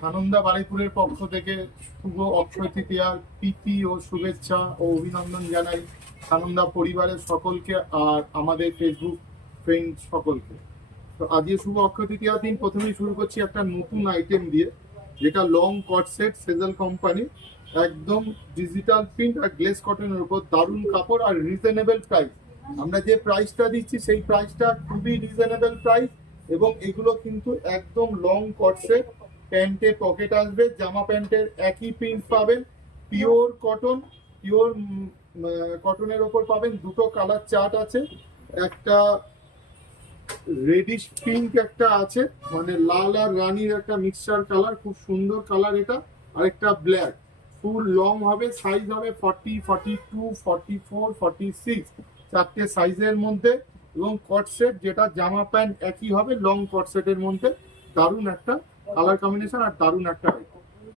সানন্দা বারুইপুরের পক্ষ থেকে শুভ অক্ষয় তৃতীয়ার প্রীতি ও শুভেচ্ছা ও অভিনন্দন জানাই সানন্দা পরিবারের সকলকে আর আমাদের ফেসবুক ফ্রেন্ড সকলকে। তো আজকে শুভ অক্ষয় তৃতীয়ার দিন প্রথমেই শুরু করছি একটা নতুন আইটেম দিয়ে, যেটা লং কট সেট, সেজাল কোম্পানি, একদম ডিজিটাল প্রিন্ট আর গ্লেস কটনের উপর দারুণ কাপড় আর রিজনেবল প্রাইস। আমরা যে প্রাইসটা দিচ্ছি সেই প্রাইসটা খুবই রিজনেবল প্রাইস, এবং এগুলো কিন্তু একদম লং কট সেট। প্যান্টে পকেট আসবে, জামা প্যান্টের একই প্রিন্ট পাবেন, পিওর কটন, পিওর কটনের ওপর পাবেন। দুটো কালার চার্ট আছে, একটা রেডিশ পিঙ্ক একটা আছে, মানে লাল আর রানীর একটা মিক্সচার কালার, খুব সুন্দর কালার এটা। আর একটা ব্ল্যাক, ফুল লং হবে, সাইজ হবে 40, 42, 44, 46, চারটে সাইজের মধ্যে। এবং কট সেট, যেটা জামা প্যান্ট একই হবে, লং কট সেটের মধ্যে। দারুণ একটা কালার কম্বিনেশন আর দারুণ একটা আইটেম।